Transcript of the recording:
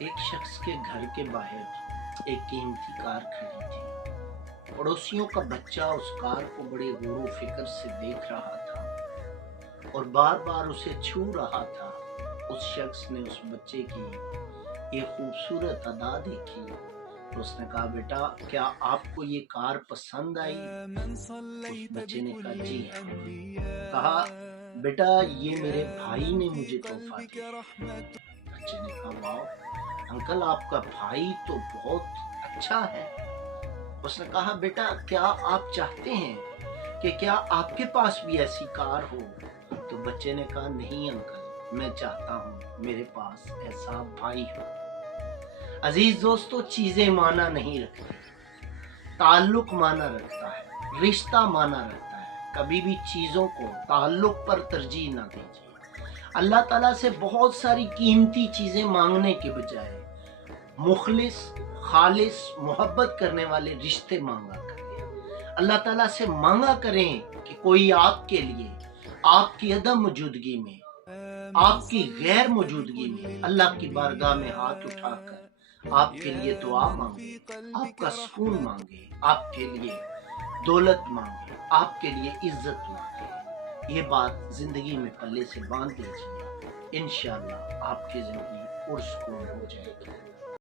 ایک شخص کے گھر کے باہر ایک قیمتی کار کھڑی تھی۔ پڑوسیوں کا بچہ اس کار کو بڑے غور و فکر سے دیکھ رہا تھا اور بار بار اسے چھو رہا تھا۔ اس شخص نے اس بچے کی ایک خوبصورت ادا دیکھی تو اس نے کہا، بیٹا کیا آپ کو یہ کار پسند آئی؟ اس بچے نے کہا جی ہاں۔ کہا بیٹا یہ میرے بھائی نے مجھے تحفہ دیا۔ بچے نے کہا واؤ انکل آپ کا بھائی تو بہت اچھا ہے۔ اس نے کہا بیٹا کیا آپ چاہتے ہیں کہ کیا آپ کے پاس بھی ایسی کار ہو؟ تو بچے نے کہا نہیں انکل، میں چاہتا ہوں میرے پاس ایسا بھائی ہو۔ عزیز دوستو، چیزیں معنی نہیں رکھتی، تعلق معنی رکھتا ہے، رشتہ معنی رکھتا ہے۔ کبھی بھی چیزوں کو تعلق پر ترجیح نہ دیجیے۔ اللہ تعالیٰ سے بہت ساری قیمتی چیزیں مانگنے کے بجائے مخلص، خالص، محبت کرنے والے رشتے مانگا کریں۔ اللہ تعالیٰ سے مانگا کریں کہ کوئی آپ کے لیے آپ کی عدم موجودگی میں، آپ کی غیر موجودگی میں اللہ کی بارگاہ میں ہاتھ اٹھا کر آپ کے لیے دعا مانگے، آپ کا سکون مانگے، آپ کے لیے دولت مانگے، آپ کے لیے عزت مانگے۔ یہ بات زندگی میں پلے سے باندھ دیجیے، انشاءاللہ آپ کی زندگی پرسکون ہو جائے گی۔